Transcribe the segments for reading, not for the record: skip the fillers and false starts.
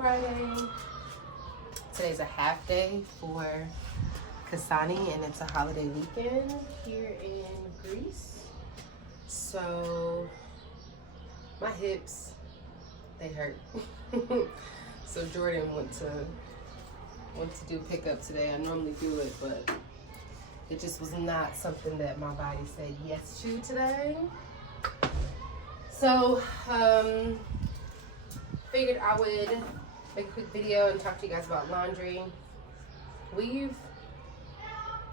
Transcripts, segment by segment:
Friday. Today's a half day for Kasani, and it's a holiday weekend here in Greece. So my hips, they hurt. So Jordan went to do pickup today. I normally do it, but it just was not something that my body said yes to today. So figured I would make a quick video and talk to you guys about laundry. We've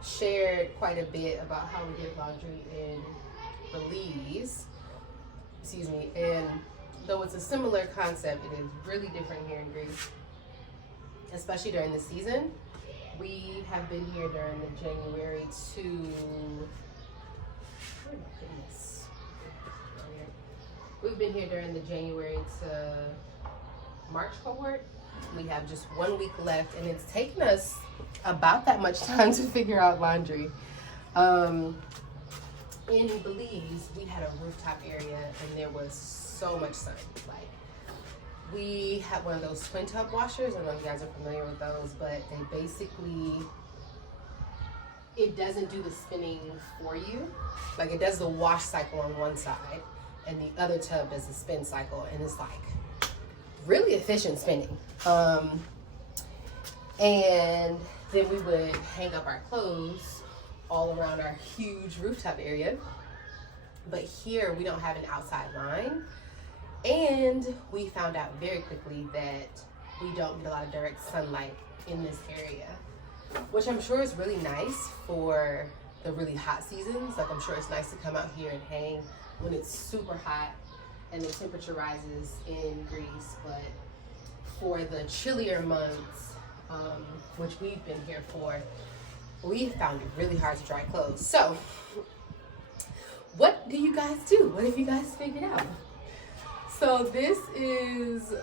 shared quite a bit about how we did laundry in Belize, and though it's a similar concept, it is really different here in Greece, especially during the season. We have been here during the January to, oh my goodness, we've been here during the January to March cohort. We have just 1 week left, and it's taken us about that much time to figure out laundry. In Belize, we had a rooftop area, and there was so much sun. Like, we had one of those twin tub washers. I don't know if you guys are familiar with those, but they basically, it doesn't do the spinning for you. Like, it does the wash cycle on one side, and the other tub does the spin cycle, and it's like really efficient spinning. And then we would hang up our clothes all around our huge rooftop area. But here we don't have an outside line. And we found out very quickly that we don't get a lot of direct sunlight in this area, which I'm sure is really nice for the really hot seasons. Like, I'm sure it's nice to come out here and hang when it's super hot and the temperature rises in Greece. But for the chillier months, which we've been here for, we found it really hard to dry clothes. So what do you guys do? What have you guys figured out? So this is,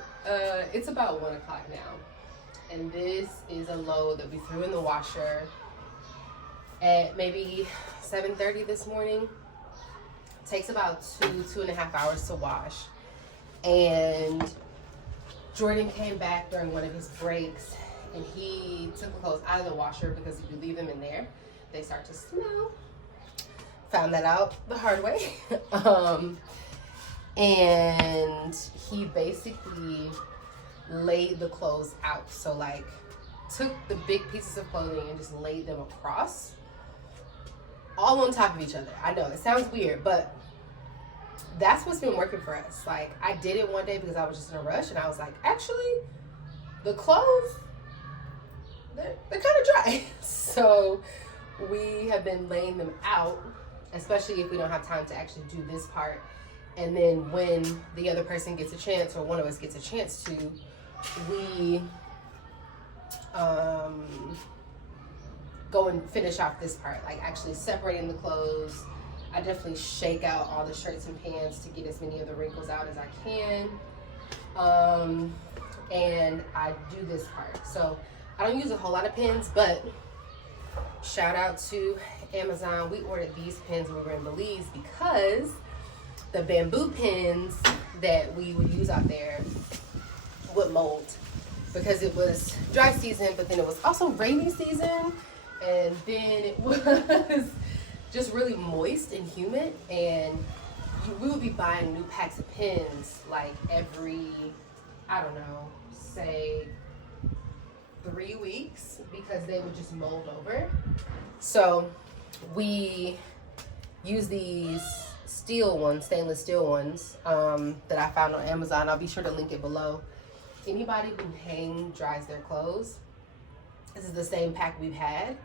it's about 1 o'clock now. And this is a load that we threw in the washer at maybe 7:30 this morning. It takes about 2.5 hours to wash. And Jordan came back during one of his breaks, and he took the clothes out of the washer because if you leave them in there, they start to smell. Found that out the hard way. And he basically laid the clothes out. So, like, took the big pieces of clothing and just laid them across, all on top of each other. I know it sounds weird, but that's what's been working for us. Like, I did it one day because I was just in a rush, and I was like, actually, the clothes, they're kind of dry. So we have been laying them out, especially if we don't have time to actually do this part. And then when the other person gets a chance, or one of us gets a chance to, we go and finish off this part, like actually separating the clothes. I definitely shake out all the shirts and pants to get as many of the wrinkles out as I can. And I do this part. So I don't use a whole lot of pins, but shout out to Amazon. We ordered these pins when we were in Belize because the bamboo pins that we would use out there would mold, because it was dry season, but then it was also rainy season, and then it was just really moist and humid, and we would be buying new packs of pins like every, I don't know, say 3 weeks, because they would just mold over. So we use these stainless steel ones that I found on Amazon. I'll be sure to link it below. Anybody who dries their clothes, this is the same pack we've had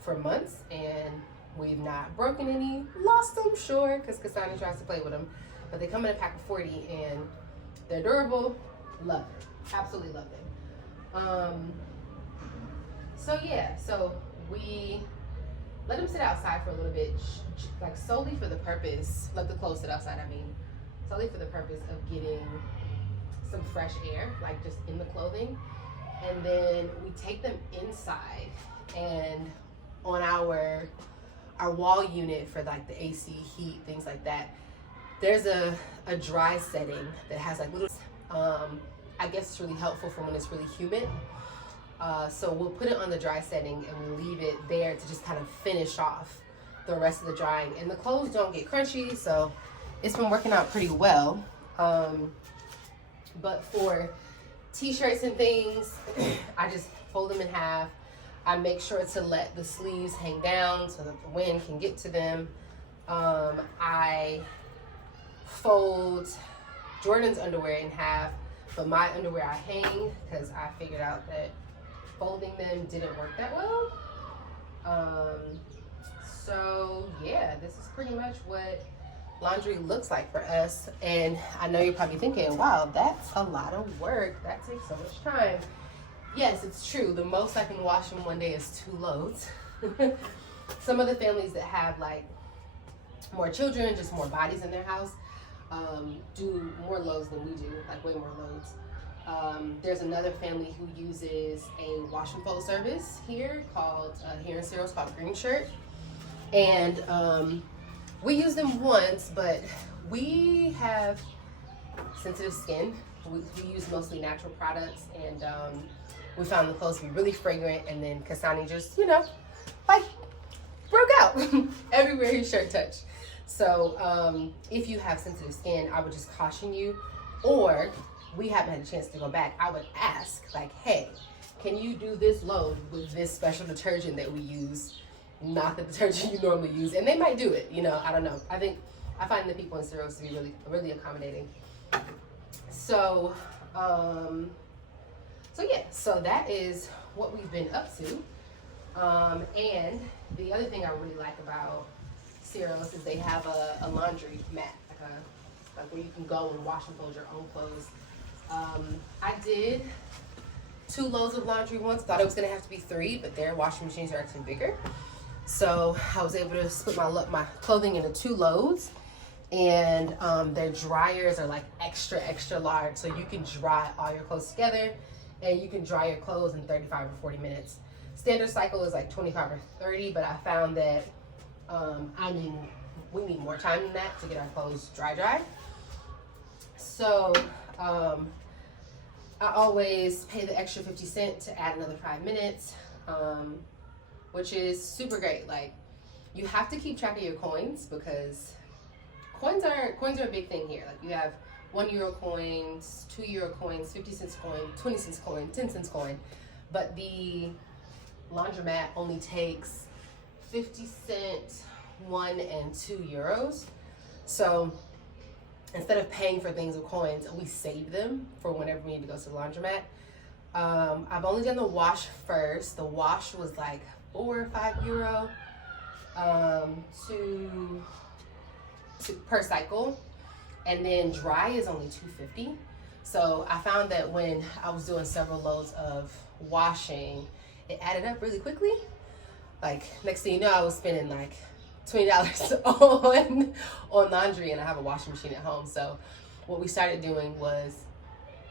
for months, and we've not broken any. Lost them, sure, because Kasani tries to play with them, but they come in a pack of 40, and they're durable. Love it, absolutely love them. So yeah, so we let them sit outside for a little bit, like solely for the purpose, let the clothes sit outside, solely for the purpose of getting some fresh air, like just in the clothing. And then we take them inside, and on our wall unit for like the AC, heat, things like that, there's a dry setting that has like little, I guess it's really helpful for when it's really humid. So we'll put it on the dry setting and we leave it there to just kind of finish off the rest of the drying. And the clothes don't get crunchy, so it's been working out pretty well. But for t-shirts and things, I just fold them in half. I make sure to let the sleeves hang down so that the wind can get to them. I fold Jordan's underwear in half, but my underwear I hang because I figured out that folding them didn't work that well. So yeah, this is pretty much what laundry looks like for us. And I know you're probably thinking, wow, that's a lot of work. That takes so much time. Yes, it's true. The most I can wash in one day is 2 loads. Some of the families that have like more children, just more bodies in their house, do more loads than we do, like way more loads. There's another family who uses a wash and fold service here called, here in Syros, called Green Shirt. And we use them once, but we have sensitive skin. We use mostly natural products, and we found the clothes to be really fragrant, and then Kasani just, you know, like broke out everywhere his shirt touched. So if you have sensitive skin, I would just caution you, or we haven't had a chance to go back, I would ask, like, hey, can you do this load with this special detergent that we use, not the detergent you normally use? And they might do it, you know, I don't know. I find the people in Syros to be really, really accommodating. So, so that is what we've been up to. And the other thing I really like about Syros is they have a laundry mat, like where you can go and wash and fold your own clothes. I did 2 loads of laundry once, thought it was gonna have to be 3, but their washing machines are actually bigger. So I was able to split my clothing into 2 loads, and their dryers are like extra large, so you can dry all your clothes together, and you can dry your clothes in 35 or 40 minutes. Standard cycle is like 25 or 30, but I found that we need more time than that to get our clothes dry. So I always pay the extra 50 cents to add another 5 minutes, which is super great. Like, you have to keep track of your coins, because coins are a big thing here. Like, you have €1 coins, €2 coins, 50 cents coin, 20 cents coin, 10 cents coin, but the laundromat only takes 50 cents, 1 and 2 euros. So instead of paying for things with coins, we save them for whenever we need to go to the laundromat. I've only done the wash first. The wash was like €4 or €5 per cycle, and then dry is only $2.50. So I found that when I was doing several loads of washing, it added up really quickly. Like, next thing you know, I was spending like $20 on laundry, and I have a washing machine at home. So what we started doing was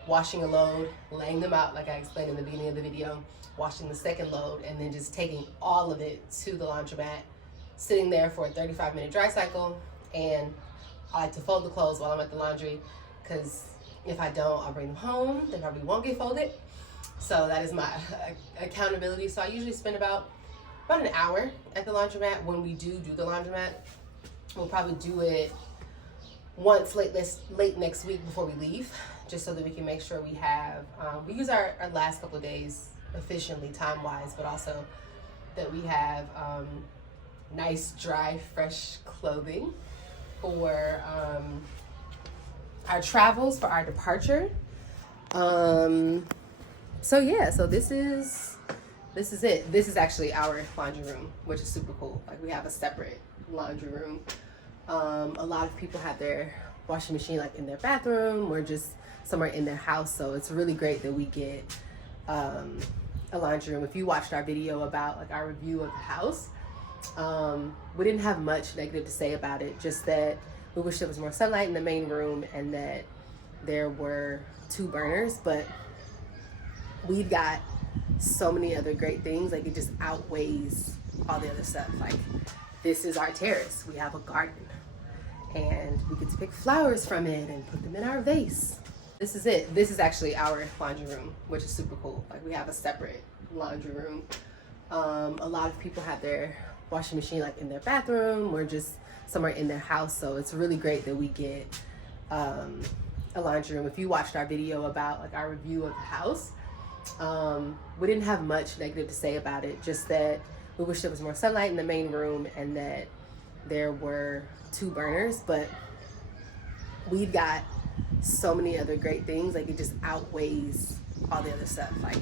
washing a load, laying them out like I explained in the beginning of the video, washing the second load, and then just taking all of it to the laundromat, sitting there for a 35-minute dry cycle. And I like to fold the clothes while I'm at the laundry, because if I don't, I'll bring them home. They probably won't get folded. So that is my accountability. So I usually spend about an hour at the laundromat. When we do the laundromat, we'll probably do it once late next week before we leave, just so that we can make sure we have, we use our last couple of days efficiently time-wise, but also that we have nice, dry, fresh clothing for our travels, for our departure. So yeah, so this is it. This is actually our laundry room, which is super cool. Like, we have a separate laundry room. A lot of people have their washing machine like in their bathroom or just somewhere in their house. So it's really great that we get a laundry room. If you watched our video about like our review of the house, we didn't have much negative to say about it, just that we wish there was more sunlight in the main room and that there were 2 burners, but we've got so many other great things. Like, it just outweighs all the other stuff. Like, this is our terrace. We have a garden, and we get to pick flowers from it and put them in our vase. This is it. This is actually our laundry room, which is super cool. Like, we have a separate laundry room. A lot of people have their washing machine like in their bathroom or just somewhere in their house. So it's really great that we get a laundry room. If you watched our video about like our review of the house, we didn't have much negative to say about it. Just that we wish there was more sunlight in the main room and that there were 2 burners, but we've got so many other great things. Like, it just outweighs all the other stuff. Like,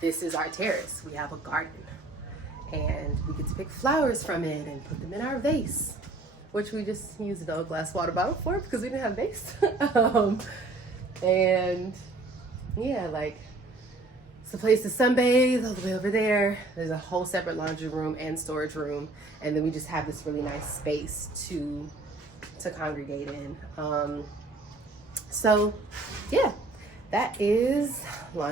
this is our terrace. We have a garden and we get to pick flowers from it and put them in our vase, which we just used an old glass water bottle for because we didn't have a vase. And yeah, like, it's a place to sunbathe all the way over there. There's a whole separate laundry room and storage room, and then we just have this really nice space to congregate in. So yeah, that is laundry.